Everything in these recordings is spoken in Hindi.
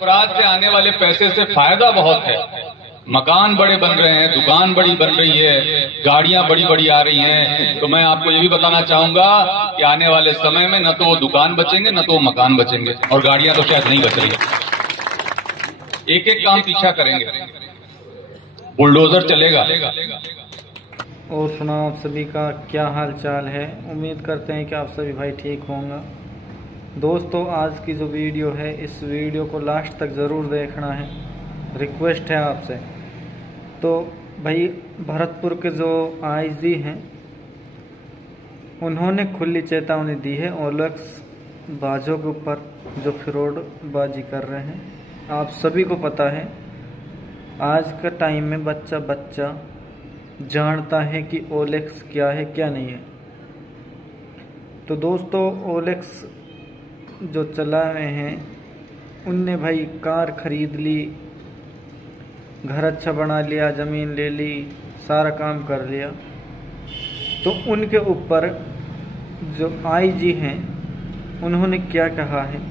अपराध से आने वाले पैसे से फायदा बहुत है। मकान बड़े बन रहे हैं, दुकान बड़ी बन रही है, गाड़ियां बड़ी बड़ी आ रही हैं। तो मैं आपको ये भी बताना चाहूंगा कि आने वाले समय में न तो वो दुकान बचेंगे, न तो वो मकान बचेंगे, और गाड़ियां तो शायद नहीं बच रही है। एक एक काम पीछा करेंगे, बुलडोजर चलेगा। और सुनाओ आप सभी का क्या हाल चाल है। उम्मीद करते हैं कि आप सभी भाई ठीक होंगे। दोस्तों, आज की जो वीडियो है, इस वीडियो को लास्ट तक ज़रूर देखना है, रिक्वेस्ट है आपसे। तो भाई, भरतपुर के जो आईजी हैं, उन्होंने खुली चेतावनी दी है ओएलएक्स बाजों के ऊपर जो फ्रॉडबाजी कर रहे हैं। आप सभी को पता है, आज का टाइम में बच्चा जानता है कि ओएलएक्स क्या है क्या नहीं है। तो दोस्तों, ओएलएक्स जो चला रहे हैं, उनने भाई कार खरीद ली, घर अच्छा बना लिया, ज़मीन ले ली, सारा काम कर लिया। तो उनके ऊपर जो आईजी हैं, उन्होंने क्या कहा है,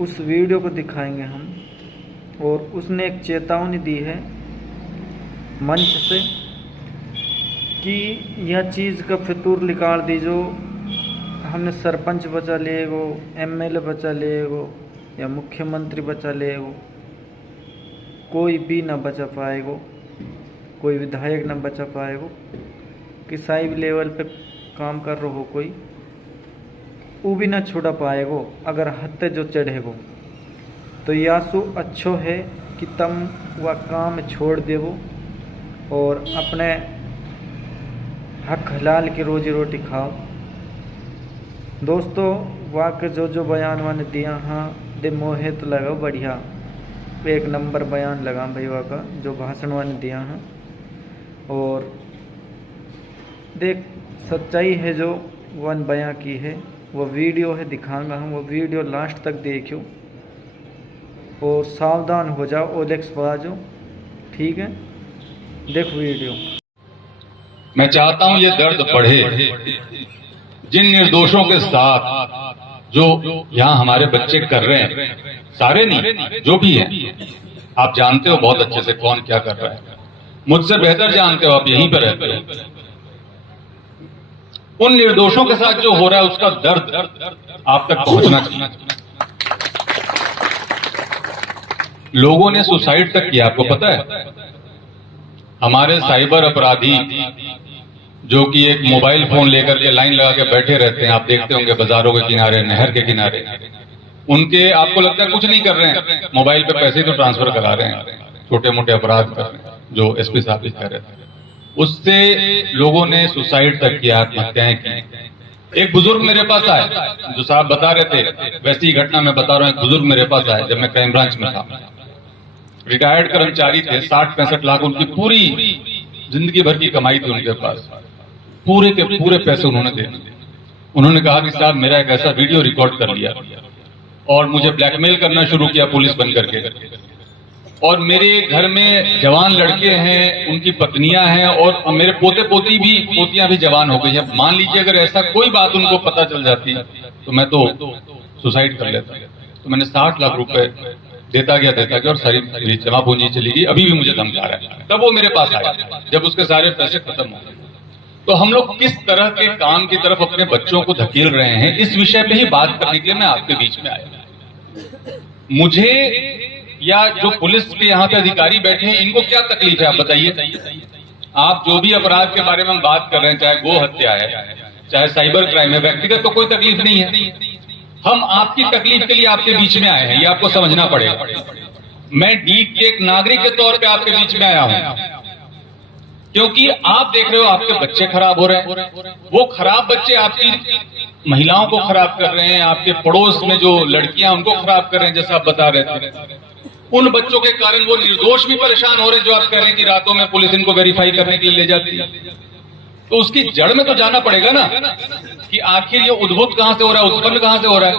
उस वीडियो को दिखाएंगे हम। और उसने एक चेतावनी दी है मंच से कि यह चीज़ का फितूर निकाल दीजो। हमने सरपंच बचा लेगो, एमएलए बचा लेगो, या मुख्यमंत्री बचा लेगो, कोई भी ना बचा पाएगो, कोई विधायक ना बचा पाएगो। किसी भी लेवल पे काम कर रहे हो कोई, वो भी ना छुड़ा पाएगो अगर हत्ते जो चढ़ेगो। तो यासु अच्छो है कि तुम वह काम छोड़ देवो और अपने हक हलाल की रोजी रोटी खाओ। दोस्तों, वाक़ जो बयान मैंने दिया, हाँ दे मोहे तो लगा बढ़िया, एक नंबर बयान लगा भाई वाका जो भाषण मैंने दिया है। और देख, सच्चाई है जो वन बयां की है, वो वीडियो है, दिखाऊंगा हम। वो वीडियो लास्ट तक देखो और सावधान हो जाओ, ओएलएक्स बाजो, ठीक है। देखो वीडियो। मैं चाहता हूं ये दर्द बढ़े जिन निर्दोषों के साथ जो यहां हमारे बच्चे कर रहे हैं। सारे नहीं, जो भी है, आप जानते हो बहुत अच्छे से कौन क्या कर रहा है, मुझसे बेहतर जानते हो, आप यहीं पर रहते हो। उन निर्दोषों के साथ जो हो रहा है, उसका दर्द आप तक पहुंचना चाहिए। लोगों ने सुसाइड तक किया, आपको पता है। हमारे साइबर अपराधी जो कि एक मोबाइल फोन लेकर के लाइन लगा के बैठे रहते हैं, आप देखते होंगे बाजारों के किनारे, नहर के किनारे, उनके आपको लगता है कुछ नहीं कर रहे हैं, मोबाइल पे पैसे तो ट्रांसफर करा रहे हैं, छोटे मोटे अपराध कर रहे हैं, जो एसपी साहब भी कह रहे थे। उससे लोगों ने सुसाइड तक किया, आत्महत्याएं की। एक बुजुर्ग मेरे पास आए, जो साहब बता रहे थे, वैसी घटना मैं बता रहा हूं। एक बुजुर्ग मेरे पास आए जब मैं क्राइम ब्रांच में था, रिटायर्ड कर्मचारी थे, 60-65 लाख उनकी पूरी जिंदगी भर की कमाई थी उनके पास, पूरे के पूरे पैसे उन्होंने दे दिए। उन्होंने कहा कि साहब, मेरा एक ऐसा वीडियो रिकॉर्ड कर लिया और मुझे ब्लैकमेल करना शुरू किया पुलिस बन करके, और मेरे घर में जवान लड़के हैं, उनकी पत्नियां हैं, और मेरे पोतियां भी जवान हो गई हैं। मान लीजिए अगर ऐसा कोई बात उनको पता चल जाती तो मैं तो सुसाइड कर लेता। तो मैंने 60 लाख रुपए देता गया और सारी मेरी जमा पूंजी चली गई। अभी भी मुझे धमका रहा है। तब वो मेरे पास आया जब उसके सारे पैसे खत्म हो गए। तो हम लोग किस तरह के काम की तरफ अपने बच्चों को धकेल रहे हैं, इस विषय पे ही बात करने के लिए मैं आपके बीच में आया। मुझे या जो पुलिस के यहाँ पे अधिकारी बैठे हैं, इनको क्या तकलीफ है, आप बताइए। आप जो भी अपराध के बारे में हम बात कर रहे हैं, चाहे गो हत्या है, चाहे साइबर क्राइम है, व्यक्तिगत तो कोई तकलीफ नहीं है। हम आपकी तकलीफ के लिए आपके बीच में आए हैं, ये आपको समझना पड़ेगा। मैं डीग के एक नागरिक के तौर पे आपके बीच में आया हूं, क्योंकि आप देख रहे हो आपके बच्चे खराब हो रहे हैं। वो खराब बच्चे आपकी महिलाओं को खराब कर रहे हैं, आपके पड़ोस में जो लड़कियां उनको खराब कर रहे हैं, जैसा आप बता रहे थे। उन बच्चों के कारण वो निर्दोष भी परेशान हो रहे हैं, जो आप कह रहे हैं कि रातों में पुलिस इनको वेरीफाई करने के लिए ले जाती है। तो उसकी जड़ में तो जाना पड़ेगा ना, कि आखिर ये उद्भूत कहां से हो रहा है, उत्पन्न कहां से हो रहा है,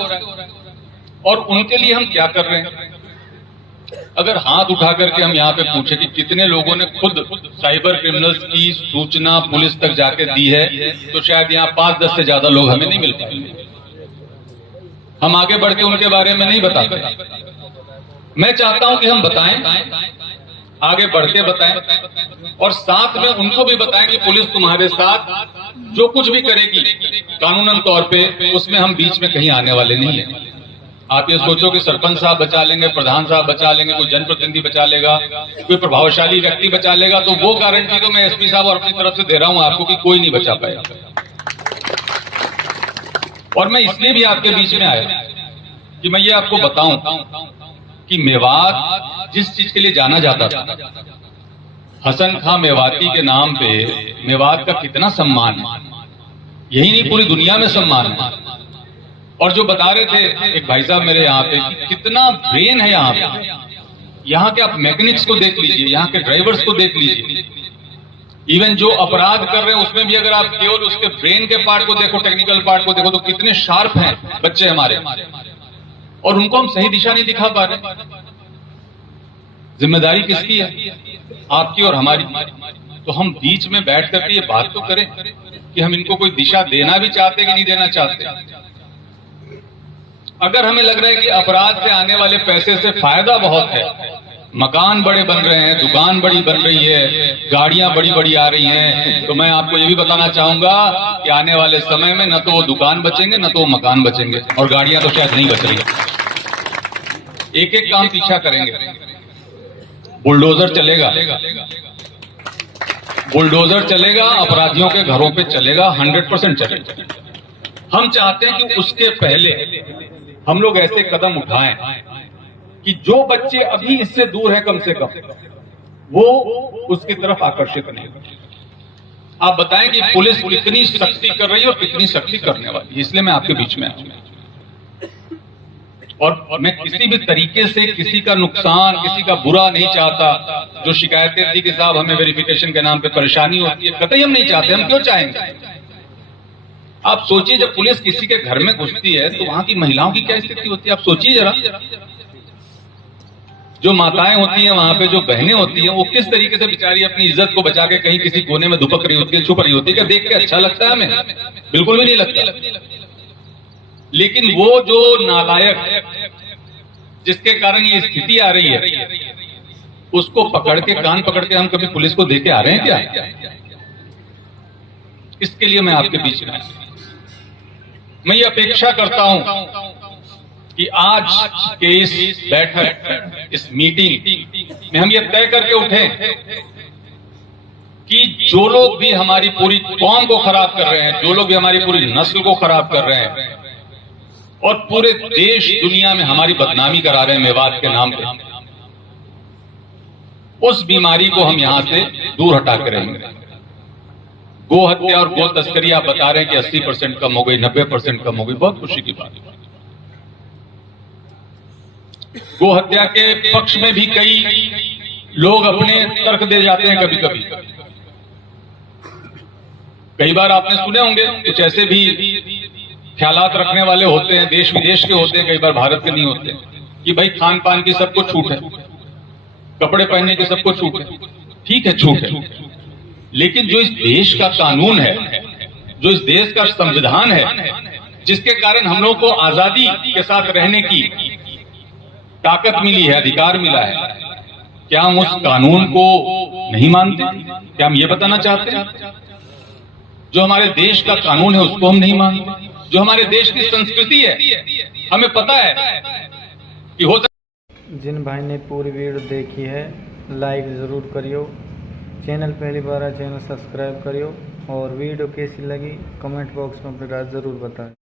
और उनके लिए हम क्या कर रहे हैं। अगर हाथ उठा करके हम यहाँ पे पूछे कि कितने लोगों ने खुद साइबर क्रिमिनल्स की सूचना पुलिस तक जाके दी है, तो शायद यहाँ 5-10 से ज्यादा लोग हमें नहीं मिल पाएंगे। हम आगे बढ़ के उनके बारे में नहीं बताते। मैं चाहता हूं कि हम बताएं, आगे बढ़ के बताएं, और साथ में उनको भी बताएं कि पुलिस तुम्हारे साथ जो कुछ भी करेगी कानूनन तौर पे, उसमें हम बीच में कहीं आने वाले नहीं है। आप ये सोचो कि सरपंच साहब बचा लेंगे, प्रधान साहब बचा लेंगे, कोई जनप्रतिनिधि बचा लेगा, कोई प्रभावशाली व्यक्ति बचा लेगा, तो वो गारंटी तो मैं एसपी साहब और अपनी तरफ से दे रहा हूं आपको कि कोई नहीं बचा पाएगा। और मैं इसलिए भी आपके बीच में आया कि मैं ये आपको बताऊं कि मेवात जिस चीज के लिए जाना जाता था, हसन खां मेवाती के नाम पे मेवात का कितना सम्मान है, यही नहीं पूरी दुनिया में सम्मान है। और जो बता रहे थे एक भाई साहब मेरे यहाँ पे कि कितना ब्रेन है यहाँ पे, यहाँ के आप मैकेनिक्स को देख लीजिए, यहाँ के ड्राइवर्स को देख लीजिए, इवन जो अपराध कर रहे हैं उसमें भी अगर आप केवल उसके ब्रेन के पार्ट को देखो, टेक्निकल पार्ट को देखो, तो कितने शार्प हैं बच्चे हमारे, और उनको हम सही दिशा नहीं दिखा पा रहे। जिम्मेदारी किसकी है? आपकी और हमारी। तो हम बीच में बैठ करके ये बात तो करें कि हम इनको कोई दिशा देना भी चाहते कि नहीं देना चाहते। अगर हमें लग रहा है कि अपराध से आने वाले पैसे से फायदा बहुत है, मकान बड़े बन रहे हैं, दुकान बड़ी बन रही है, गाड़ियां बड़ी बड़ी आ रही हैं, तो मैं आपको ये भी बताना चाहूंगा कि आने वाले समय में न तो वो दुकान बचेंगे, न तो वो मकान बचेंगे, और गाड़ियां तो शायद नहीं बच रही। एक एक काम पीछा करेंगे। बुलडोजर चलेगा, बुलडोजर चलेगा, अपराधियों के घरों पे चलेगा, 100% चलेगा। हम चाहते हैं कि उसके पहले हम लोग ऐसे कदम उठाएं कि जो बच्चे अभी इससे दूर हैं कम से कम वो उसकी तरफ आकर्षित नहीं। आप बताएं कि पुलिस कितनी सख्ती कर रही है और कितनी सख्ती करने वाली है। इसलिए मैं आपके बीच में आया और मैं किसी भी तरीके से किसी का नुकसान, किसी का बुरा नहीं चाहता। जो शिकायतें थी कि साहब हमें वेरिफिकेशन के नाम पे परेशानी होती है, कतई हम नहीं चाहते। हम क्यों चाहेंगे? आप सोचिए जब पुलिस किसी के घर में घुसती है तो वहां की महिलाओं की क्या स्थिति होती है। आप सोचिए जरा, जो माताएं होती हैं वहां पे, जो बहनें होती हैं, वो किस तरीके से बेचारी अपनी इज्जत को बचा के कहीं किसी कोने में दुपक रही होती है, छुप रही होती है। क्या देख के अच्छा लगता है हमें? बिल्कुल भी नहीं लगता। लेकिन वो जो नालायक जिसके कारण ये स्थिति आ रही है, उसको पकड़ के, कान पकड़ के हम कभी पुलिस को देके आ रहे हैं क्या? इसके लिए मैं आपके बीच में मैं ये अपेक्षा करता हूं कि आज के इस बैठक, इस मीटिंग में हम ये तय करके उठें कि जो लोग भी हमारी पूरी कौम को खराब कर रहे हैं, जो लोग भी हमारी पूरी नस्ल को खराब कर रहे हैं और पूरे देश दुनिया में हमारी बदनामी करा रहे हैं मेवात के नाम पे, उस बीमारी को हम यहां से दूर हटा के रहेंगे। गो हत्या और गो तस्करी आप बता रहे हैं कि 80% कम हो गई, 90% कम हो गई, बहुत खुशी की बात है। गो हत्या के पक्ष में भी कई लोग अपने तर्क दे जाते हैं। कभी कभी कई बार आपने सुने होंगे कुछ ऐसे भी ख्यालात रखने वाले होते हैं, देश विदेश के होते हैं, कई बार भारत के नहीं होते, कि भाई खान पान की सबको छूट है, कपड़े पहनने की सबको छूट है। ठीक है, छूट है, लेकिन जो इस देश का कानून है, जो इस देश का संविधान है, जिसके कारण हम लोगों को आजादी के साथ रहने की ताकत मिली है, अधिकार मिला है, क्या हम उस कानून को नहीं मानते? क्या हम ये बताना चाहते हैं जो हमारे देश का कानून है उसको हम नहीं मानते? जो हमारे देश की संस्कृति है, हमें पता है कि हो सकता। जिन भाई ने पूरी वीडियो देखी है लाइक ज़रूर करियो, चैनल पहली बार है चैनल सब्सक्राइब करियो, और वीडियो कैसी लगी कमेंट बॉक्स में अपनी राय ज़रूर बताएं।